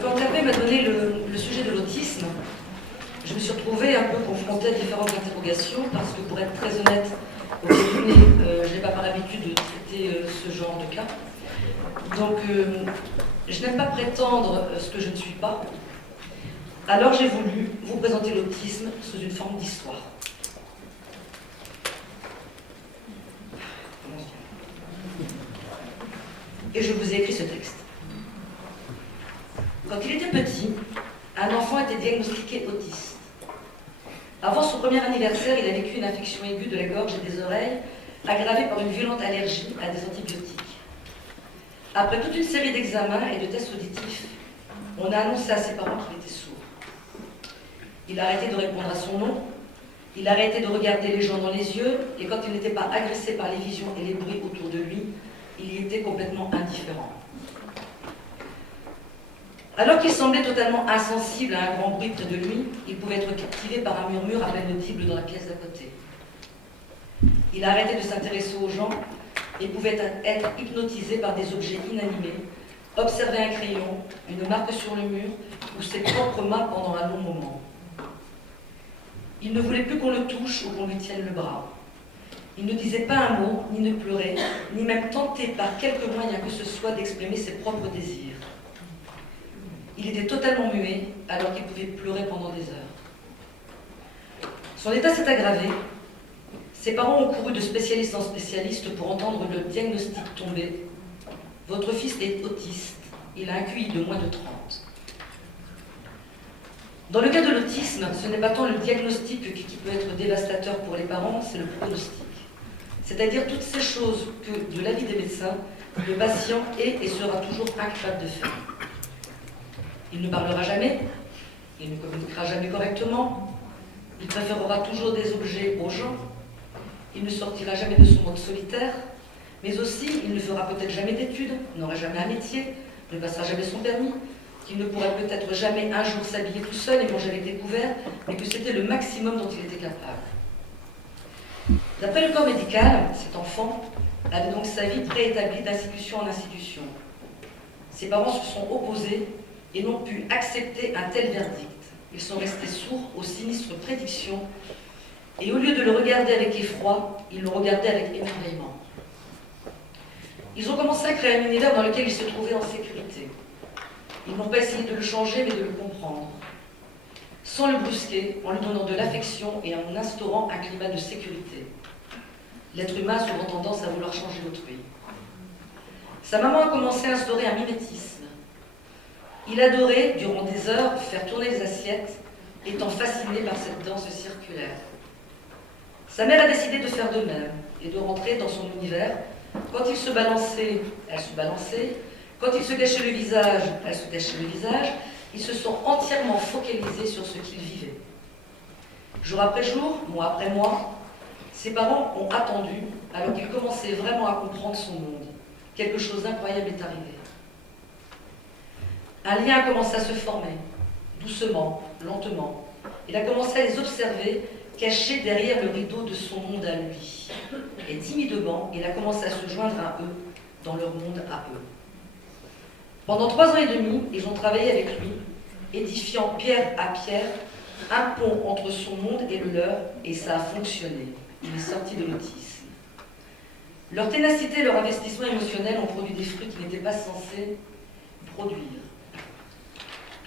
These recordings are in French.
Quand Hervé m'a donné le sujet de l'autisme, je me suis retrouvée un peu confrontée à différentes interrogations parce que, pour être très honnête, au cabinet, je n'ai pas par habitude de traiter ce genre de cas. Donc, je n'aime pas prétendre ce que je ne suis pas. Alors, j'ai voulu vous présenter l'autisme sous une forme d'histoire. Et je vous ai écrit ce texte. Quand il était petit, un enfant était diagnostiqué autiste. Avant son premier anniversaire, il a vécu une infection aiguë de la gorge et des oreilles, aggravée par une violente allergie à des antibiotiques. Après toute une série d'examens et de tests auditifs, on a annoncé à ses parents qu'il était sourd. Il a arrêté de répondre à son nom, il a arrêté de regarder les gens dans les yeux, et quand il n'était pas agressé par les visions et les bruits autour de lui, il y était complètement indifférent. Alors qu'il semblait totalement insensible à un grand bruit près de lui, il pouvait être captivé par un murmure à peine audible dans la pièce d'à côté. Il a arrêté de s'intéresser aux gens et pouvait être hypnotisé par des objets inanimés, observer un crayon, une marque sur le mur ou ses propres mains pendant un long moment. Il ne voulait plus qu'on le touche ou qu'on lui tienne le bras. Il ne disait pas un mot, ni ne pleurait, ni même tentait par quelque moyen que ce soit d'exprimer ses propres désirs. Il était totalement muet, alors qu'il pouvait pleurer pendant des heures. Son état s'est aggravé. Ses parents ont couru de spécialiste en spécialiste pour entendre le diagnostic tomber. Votre fils est autiste. Il a un QI de moins de 30. Dans le cas de l'autisme, ce n'est pas tant le diagnostic qui peut être dévastateur pour les parents, c'est le pronostic. C'est-à-dire toutes ces choses que, de l'avis des médecins, le patient est et sera toujours incapable de faire. Il ne parlera jamais, il ne communiquera jamais correctement, il préférera toujours des objets aux gens, il ne sortira jamais de son monde solitaire, mais aussi il ne fera peut-être jamais d'études, n'aura jamais un métier, ne passera jamais son permis, qu'il ne pourrait peut-être jamais un jour s'habiller tout seul et manger avec des couverts, mais que c'était le maximum dont il était capable. D'après le corps médical, cet enfant avait donc sa vie préétablie d'institution en institution. Ses parents se sont opposés et n'ont pu accepter un tel verdict. Ils sont restés sourds aux sinistres prédictions et au lieu de le regarder avec effroi, ils l'ont regardé avec émerveillement. Ils ont commencé à créer un univers dans lequel il se trouvait en sécurité. Ils n'ont pas essayé de le changer, mais de le comprendre, sans le brusquer, en lui donnant de l'affection et en instaurant un climat de sécurité. L'être humain a souvent tendance à vouloir changer autrui. Sa maman a commencé à instaurer un mimétisme. Il adorait, durant des heures, faire tourner les assiettes, étant fasciné par cette danse circulaire. Sa mère a décidé de faire de même et de rentrer dans son univers. Quand il se balançait, elle se balançait. Quand il se cachait le visage, elle se cachait le visage. Ils se sont entièrement focalisés sur ce qu'ils vivaient. Jour après jour, mois après mois, ses parents ont attendu alors qu'il commençait vraiment à comprendre son monde. Quelque chose d'incroyable est arrivé. Un lien a commencé à se former, doucement, lentement. Il a commencé à les observer, cachés derrière le rideau de son monde à lui. Et timidement, il a commencé à se joindre à eux, dans leur monde à eux. Pendant 3 ans et demi, ils ont travaillé avec lui, édifiant pierre à pierre un pont entre son monde et le leur, et ça a fonctionné. Il est sorti de l'autisme. Leur ténacité et leur investissement émotionnel ont produit des fruits qu'ils n'étaient pas censés produire.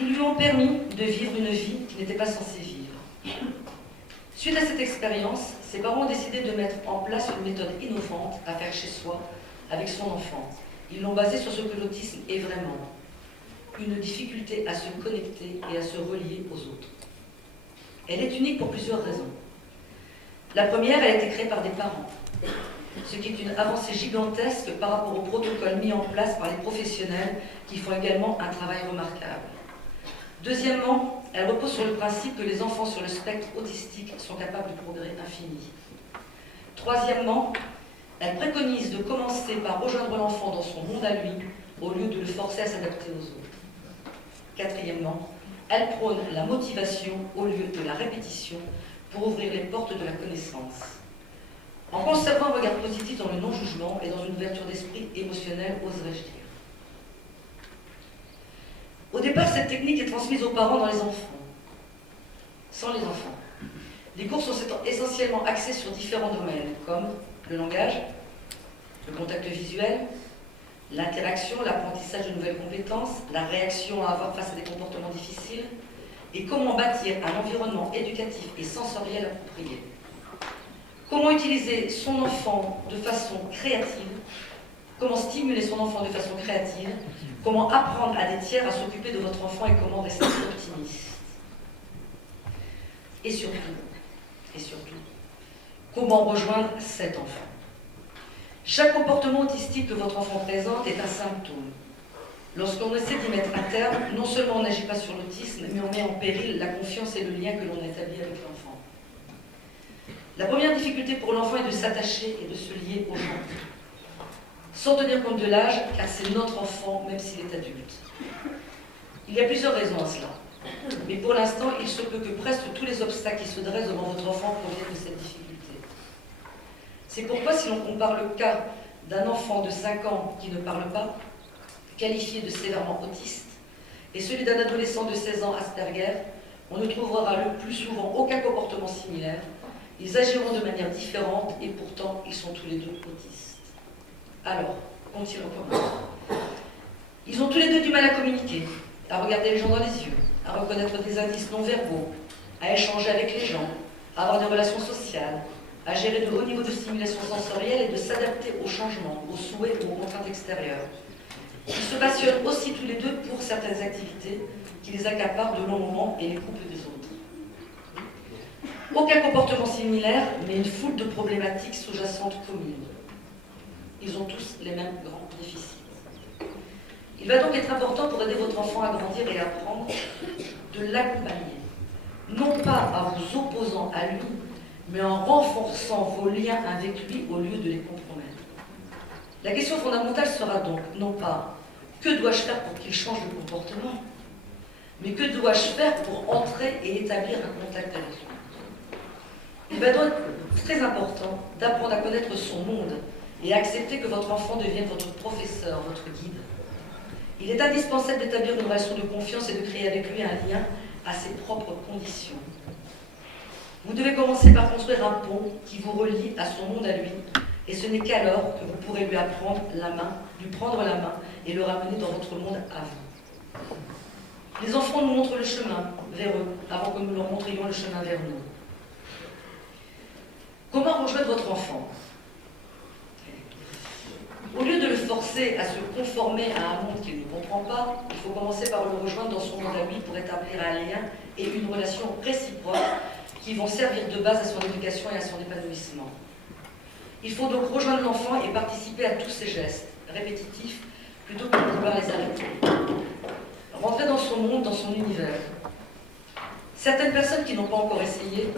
Ils lui ont permis de vivre une vie qu'il n'était pas censé vivre. Suite à cette expérience, ses parents ont décidé de mettre en place une méthode innovante à faire chez soi avec son enfant. Ils l'ont basée sur ce que l'autisme est vraiment, une difficulté à se connecter et à se relier aux autres. Elle est unique pour plusieurs raisons. La première, elle a été créée par des parents, ce qui est une avancée gigantesque par rapport aux protocoles mis en place par les professionnels qui font également un travail remarquable. Deuxièmement, elle repose sur le principe que les enfants sur le spectre autistique sont capables de progrès infinis. Troisièmement, elle préconise de commencer par rejoindre l'enfant dans son monde à lui, au lieu de le forcer à s'adapter aux autres. Quatrièmement, elle prône la motivation au lieu de la répétition pour ouvrir les portes de la connaissance. En conservant un regard positif dans le non-jugement et dans une ouverture d'esprit émotionnelle, oserais-je dire. Au départ, cette technique est transmise aux parents dans les enfants, sans les enfants. Les cours sont essentiellement axés sur différents domaines, comme le langage, le contact visuel, l'interaction, l'apprentissage de nouvelles compétences, la réaction à avoir face à des comportements difficiles, et comment bâtir un environnement éducatif et sensoriel approprié. Comment utiliser son enfant de façon créative, comment stimuler son enfant de façon créative, comment apprendre à des tiers à s'occuper de votre enfant et comment rester optimiste. Et surtout, comment rejoindre cet enfant. Chaque comportement autistique que votre enfant présente est un symptôme. Lorsqu'on essaie d'y mettre un terme, non seulement on n'agit pas sur l'autisme, mais on met en péril la confiance et le lien que l'on établit avec l'enfant. La première difficulté pour l'enfant est de s'attacher et de se lier aux gens, sans tenir compte de l'âge, car c'est notre enfant, même s'il est adulte. Il y a plusieurs raisons à cela, mais pour l'instant, il se peut que presque tous les obstacles qui se dressent devant votre enfant proviennent de cette difficulté. C'est pourquoi, si l'on compare le cas d'un enfant de 5 ans qui ne parle pas, qualifié de sévèrement autiste, et celui d'un adolescent de 16 ans Asperger, on ne trouvera le plus souvent aucun comportement similaire. Ils agiront de manière différente et pourtant ils sont tous les deux autistes. Alors, qu'ont-ils en commun? Ils ont tous les deux du mal à communiquer, à regarder les gens dans les yeux, à reconnaître des indices non verbaux, à échanger avec les gens, à avoir des relations sociales, à gérer de hauts niveaux de stimulation sensorielle et de s'adapter aux changements, aux souhaits ou aux contraintes extérieures. Ils se passionnent aussi tous les deux pour certaines activités qui les accaparent de longs moments et les coupent des autres. Aucun comportement similaire, mais une foule de problématiques sous-jacentes communes. Ils ont tous les mêmes grands déficits. Il va donc être important pour aider votre enfant à grandir et à apprendre de l'accompagner, non pas en vous opposant à lui, mais en renforçant vos liens avec lui au lieu de les compromettre. La question fondamentale sera donc non pas « que dois-je faire pour qu'il change de comportement ?», mais « que dois-je faire pour entrer et établir un contact avec lui ?» Il va donc être très important d'apprendre à connaître son monde et à accepter que votre enfant devienne votre professeur, votre guide. Il est indispensable d'établir une relation de confiance et de créer avec lui un lien à ses propres conditions. Vous devez commencer par construire un pont qui vous relie à son monde à lui, et ce n'est qu'alors que vous pourrez lui prendre la main et le ramener dans votre monde à vous. Les enfants nous montrent le chemin vers eux avant que nous leur montrions le chemin vers nous. Comment rejoindre votre enfant? Au lieu de le forcer à se conformer à un monde qu'il ne comprend pas, il faut commencer par le rejoindre dans son monde à lui pour établir un lien et une relation réciproque qui vont servir de base à son éducation et à son épanouissement. Il faut donc rejoindre l'enfant et participer à tous ses gestes répétitifs plutôt que de vouloir les arrêter. Rentrer dans son monde, dans son univers. Certaines personnes qui n'ont pas encore essayé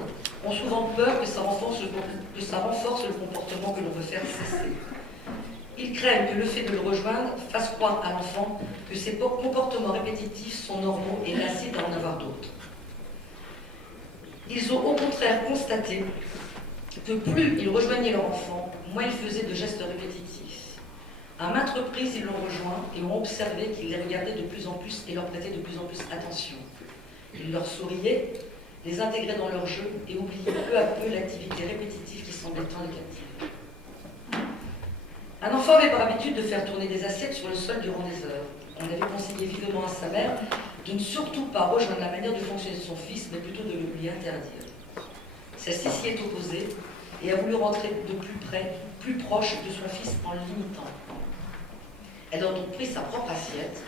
ont souvent peur que ça renforce le comportement que l'on veut faire cesser. Ils craignent que le fait de le rejoindre fasse croire à l'enfant que ses comportements répétitifs sont normaux et l'incitent à en avoir d'autres. Ils ont au contraire constaté que plus ils rejoignaient leur enfant, moins ils faisaient de gestes répétitifs. À maintes reprises, ils l'ont rejoint et ont observé qu'ils les regardaient de plus en plus et leur prêtaient de plus en plus attention. Ils leur souriaient, les intégraient dans leur jeu et oubliaient peu à peu l'activité répétitive qui semblait tant les captiver. Un enfant avait par habitude de faire tourner des assiettes sur le sol durant des heures. On avait conseillé vivement à sa mère de ne surtout pas rejoindre la manière de fonctionner de son fils, mais plutôt de le lui interdire. Celle-ci s'y est opposée et a voulu rentrer de plus près, plus proche de son fils en l'imitant. Elle a donc pris sa propre assiette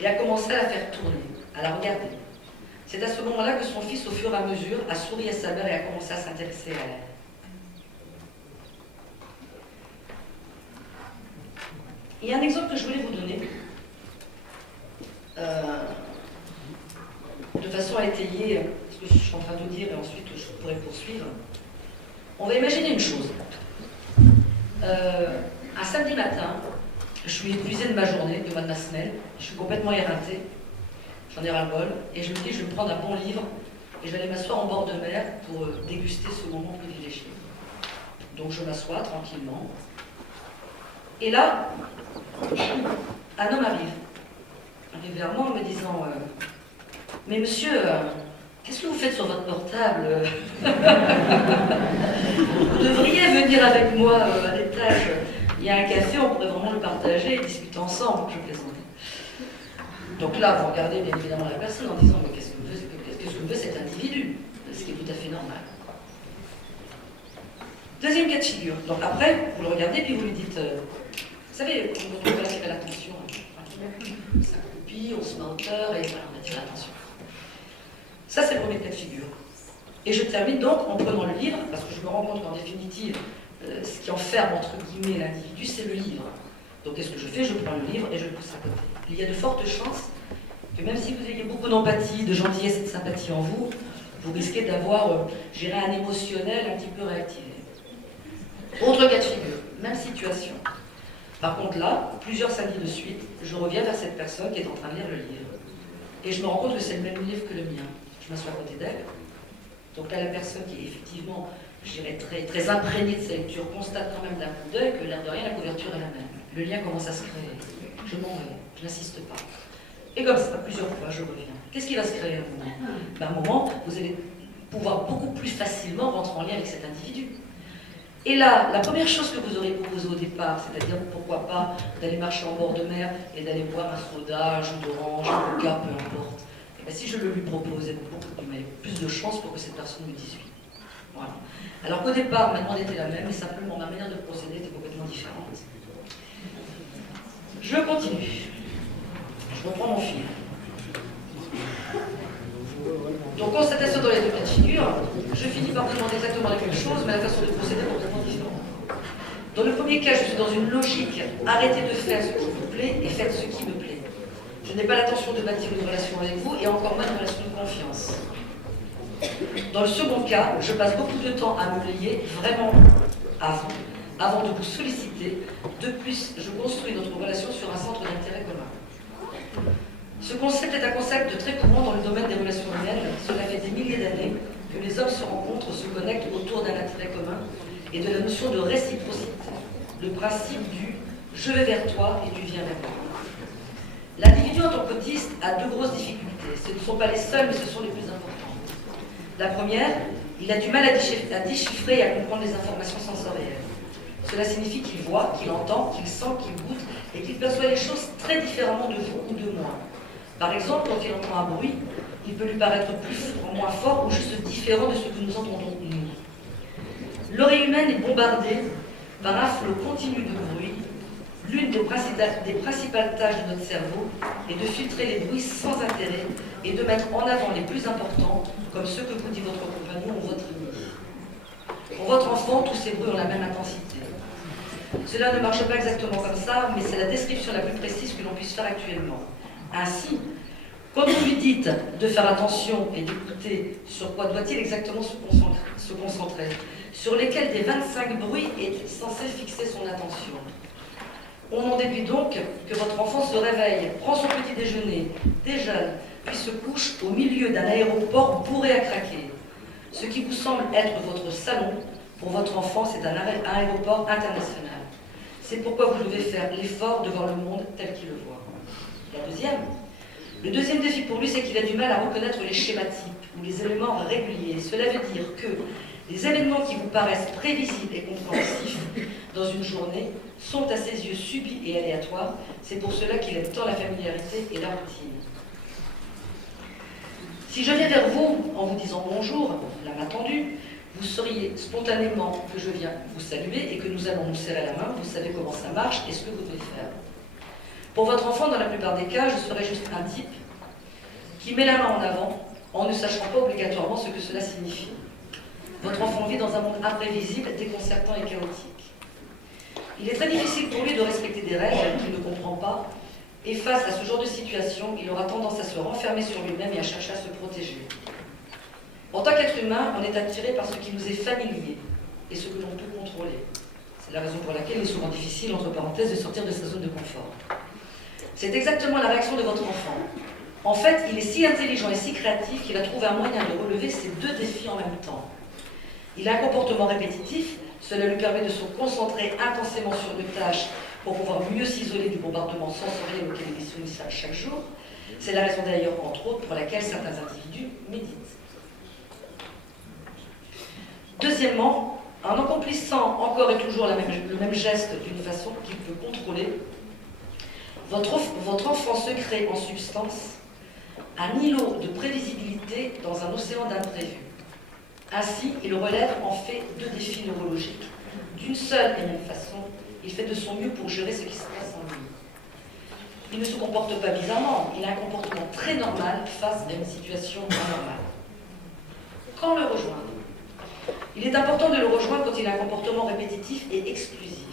et a commencé à la faire tourner, à la regarder. C'est à ce moment-là que son fils, au fur et à mesure, a souri à sa mère et a commencé à s'intéresser à elle. Il y a un exemple que je voulais vous donner, de façon à étayer ce que je suis en train de dire et ensuite je pourrais poursuivre. On va imaginer une chose. Un samedi matin, je suis épuisée de ma journée, de ma semaine, je suis complètement éreintée, j'en ai ras-le-bol, et je me dis je vais me prendre un bon livre et je vais aller m'asseoir en bord de mer pour déguster ce moment privilégié. Donc je m'assois tranquillement. Et là, un homme arrive. arrive vers moi en me disant mais monsieur, qu'est-ce que vous faites sur votre portable? Vous devriez venir avec moi à l'étage. Il y a un café, on pourrait vraiment le partager et discuter ensemble, je plaisante. Donc là, vous regardez bien évidemment la personne en disant mais qu'est-ce que veut cet individu? Ce qui est tout à fait normal. Deuxième cas de figure. Donc après, vous le regardez puis vous lui dites vous savez, quand on veut attirer l'attention, ça copie, on se met en hauteur et voilà, on attire l'attention. Ça, c'est le premier cas de figure. Et je termine donc en prenant le livre, parce que je me rends compte qu'en définitive, ce qui enferme entre guillemets l'individu, c'est le livre. Donc qu'est-ce que je fais? Je prends le livre et je le pousse à côté. Il y a de fortes chances que même si vous ayez beaucoup d'empathie, de gentillesse et de sympathie en vous, vous risquez d'avoir, je dirais, un émotionnel un petit peu réactivé. Autre cas de figure, même situation. Par contre là, plusieurs samedis de suite, je reviens vers cette personne qui est en train de lire le livre. Et je me rends compte que c'est le même livre que le mien. Je m'assois à côté d'elle. Donc là, la personne qui est effectivement, je dirais, très imprégnée de sa lecture, constate quand même d'un coup d'œil que l'air de rien, la couverture est la même. Le lien commence à se créer. Je m'en vais, je n'insiste pas. Et comme ça, plusieurs fois, je reviens. Qu'est-ce qui va se créer à un moment? À un moment, vous allez pouvoir beaucoup plus facilement rentrer en lien avec cet individu. Et là, la première chose que vous aurez proposée au départ, c'est-à-dire pourquoi pas d'aller marcher en bord de mer et d'aller boire un soda, un jus d'orange, un coca, peu importe. Et bien, si je le lui propose, il y a plus de chances pour que cette personne me dise oui. Voilà. Alors qu'au départ, ma demande était la même, mais simplement ma manière de procéder était complètement différente. Je continue. Je reprends mon fil. Donc, constatation dans les deux cas de figure, je finis par demander exactement la même chose, mais la façon de procéder est complètement différente. Dans le premier cas, je suis dans une logique, arrêtez de faire ce qui vous plaît et faites ce qui me plaît. Je n'ai pas l'intention de bâtir une relation avec vous et encore moins une relation de confiance. Dans le second cas, je passe beaucoup de temps à me lier vraiment à vous, avant de vous solliciter. De plus, je construis notre relation sur un centre d'intérêt commun. Ce concept est un concept très courant dans le domaine des relations humaines. Cela fait des milliers d'années que les hommes se rencontrent, se connectent autour d'un intérêt commun et de la notion de réciprocité. Le principe du « je vais vers toi et tu viens vers moi ». L'individu en tant qu'autiste a deux grosses difficultés. Ce ne sont pas les seules, mais ce sont les plus importantes. La première, il a du mal à déchiffrer et à comprendre les informations sensorielles. Cela signifie qu'il voit, qu'il entend, qu'il sent, qu'il goûte et qu'il perçoit les choses très différemment de vous ou de moi. Par exemple, quand il entend un bruit, il peut lui paraître moins fort ou juste différent de ce que nous entendons nous. L'oreille humaine est bombardée par un flot continu de bruit. L'une des principales tâches de notre cerveau est de filtrer les bruits sans intérêt et de mettre en avant les plus importants, comme ceux que vous dit votre compagnon ou votre ami. Pour votre enfant, tous ces bruits ont la même intensité. Cela ne marche pas exactement comme ça, mais c'est la description la plus précise que l'on puisse faire actuellement. Ainsi, quand vous lui dites de faire attention et d'écouter, sur quoi doit-il exactement se concentrer? Sur lesquels des 25 bruits est censé fixer son attention? On en déduit donc que votre enfant se réveille, prend son petit déjeuner, déjeune, puis se couche au milieu d'un aéroport bourré à craquer. Ce qui vous semble être votre salon, pour votre enfant, c'est un aéroport international. C'est pourquoi vous devez faire l'effort de voir le monde tel qu'il le voit. Le deuxième défi pour lui, c'est qu'il a du mal à reconnaître les schémas types ou les éléments réguliers. Cela veut dire que les événements qui vous paraissent prévisibles et compréhensifs dans une journée sont à ses yeux subis et aléatoires. C'est pour cela qu'il aime tant la familiarité et la routine. Si je viens vers vous en vous disant bonjour, la main tendue, vous sauriez spontanément que je viens vous saluer et que nous allons nous serrer la main. Vous savez comment ça marche et ce que vous devez faire. Pour votre enfant, dans la plupart des cas, je serai juste un type qui met la main en avant en ne sachant pas obligatoirement ce que cela signifie. Votre enfant vit dans un monde imprévisible, déconcertant et chaotique. Il est très difficile pour lui de respecter des règles qu'il ne comprend pas, et face à ce genre de situation, il aura tendance à se renfermer sur lui-même et à chercher à se protéger. En tant qu'être humain, on est attiré par ce qui nous est familier et ce que l'on peut contrôler. C'est la raison pour laquelle il est souvent difficile, entre parenthèses, de sortir de sa zone de confort. C'est exactement la réaction de votre enfant. En fait, il est si intelligent et si créatif qu'il va trouver un moyen de relever ces deux défis en même temps. Il a un comportement répétitif, Cela lui permet de se concentrer intensément sur une tâche pour pouvoir mieux s'isoler du bombardement sensoriel auquel il est soumis chaque jour. C'est la raison d'ailleurs, entre autres, pour laquelle certains individus méditent. Deuxièmement, en accomplissant encore et toujours le même geste d'une façon qu'il peut contrôler, votre enfant se crée en substance un îlot de prévisibilité dans un océan d'imprévus. Ainsi, il relève en fait 2 défis neurologiques. D'une seule et même façon, il fait de son mieux pour gérer ce qui se passe en lui. Il ne se comporte pas bizarrement, il a un comportement très normal face à une situation anormale. Quand le rejoindre? Il est important de le rejoindre quand il a un comportement répétitif et exclusif.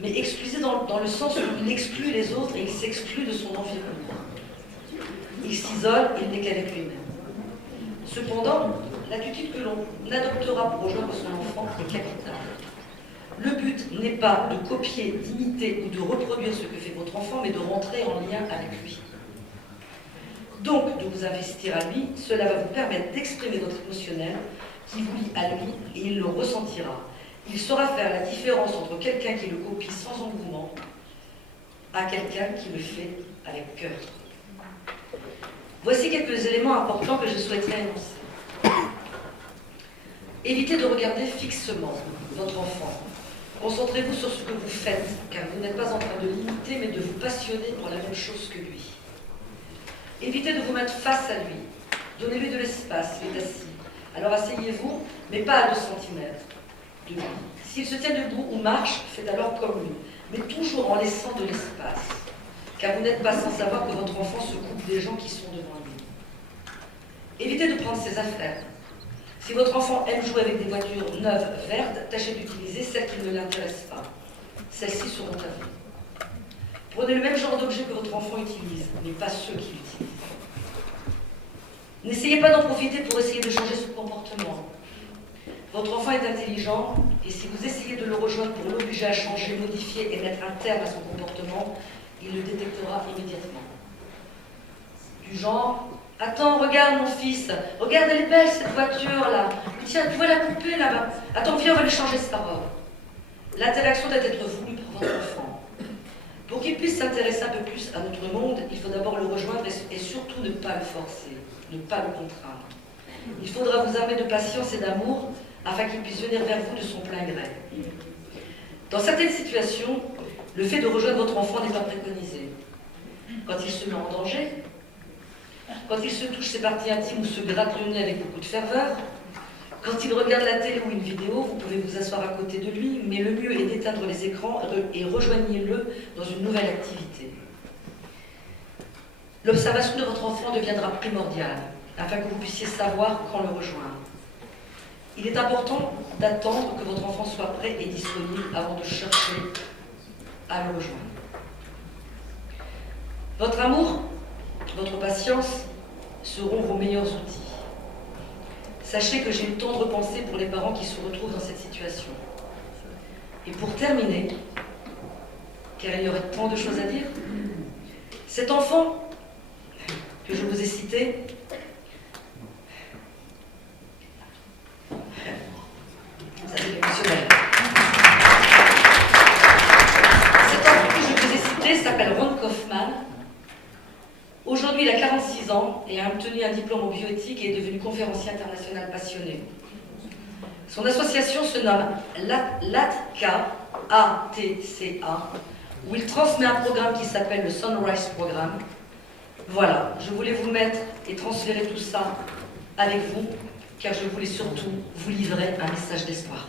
Mais exclusif dans le sens où il exclut les autres et il s'exclut de son environnement. Il s'isole, il n'est qu'avec lui-même. Cependant, l'attitude que l'on adoptera pour rejoindre son enfant est capitale. Le but n'est pas de copier, d'imiter ou de reproduire ce que fait votre enfant, mais de rentrer en lien avec lui. Donc, de vous investir à lui, cela va vous permettre d'exprimer votre émotionnel qui vous lie à lui et il le ressentira. Il saura faire la différence entre quelqu'un qui le copie sans engouement à quelqu'un qui le fait avec cœur. Voici quelques éléments importants que je souhaiterais énoncer. Évitez de regarder fixement votre enfant. Concentrez-vous sur ce que vous faites, car vous n'êtes pas en train de l'imiter, mais de vous passionner pour la même chose que lui. Évitez de vous mettre face à lui. Donnez-lui de l'espace, il est assis. Alors asseyez-vous, mais pas à 2 cm de lui. S'il se tient debout ou marche, faites alors comme lui, mais toujours en laissant de l'espace, car vous n'êtes pas sans savoir que votre enfant se coupe des gens qui sont devant lui. Évitez de prendre ses affaires. Si votre enfant aime jouer avec des voitures neuves, vertes, tâchez d'utiliser celles qui ne l'intéressent pas. Celles-ci seront à vous. Prenez le même genre d'objet que votre enfant utilise, mais pas ceux qui l'utilisent. N'essayez pas d'en profiter pour essayer de changer son comportement. Votre enfant est intelligent, et si vous essayez de le rejoindre pour l'obliger à changer, modifier et mettre un terme à son comportement, il le détectera immédiatement. Du genre, attends, regarde mon fils, regarde, elle est belle cette voiture-là. Tiens, tu vois la poupée là-bas. Attends, viens, on va lui changer sa robe. L'interaction doit être voulue pour votre enfant. Pour qu'il puisse s'intéresser un peu plus à notre monde, il faut d'abord le rejoindre et surtout ne pas le forcer, ne pas le contraindre. Il faudra vous armer de patience et d'amour afin qu'il puisse venir vers vous de son plein gré. Dans certaines situations, le fait de rejoindre votre enfant n'est pas préconisé. Quand il se met en danger, quand il se touche ses parties intimes ou se gratte le nez avec beaucoup de ferveur, quand il regarde la télé ou une vidéo, vous pouvez vous asseoir à côté de lui, mais le mieux est d'éteindre les écrans et rejoignez-le dans une nouvelle activité. L'observation de votre enfant deviendra primordiale, afin que vous puissiez savoir quand le rejoindre. Il est important d'attendre que votre enfant soit prêt et disponible avant de chercher à le rejoindre. Votre amour, votre patience seront vos meilleurs outils. Sachez que j'ai une tendre pensée pour les parents qui se retrouvent dans cette situation. Et pour terminer, car il y aurait tant de choses à dire, cet enfant que je vous ai cité, ça fait émotionnel. Cet enfant que je vous ai cité s'appelle Ron Kaufman. Aujourd'hui, il a 46 ans et a obtenu un diplôme en bioéthique et est devenu conférencier international passionné. Son association se nomme LATCA, A-T-C-A, où il transmet un programme qui s'appelle le Sunrise Programme. Voilà, je voulais vous mettre et transférer tout ça avec vous, car je voulais surtout vous livrer un message d'espoir.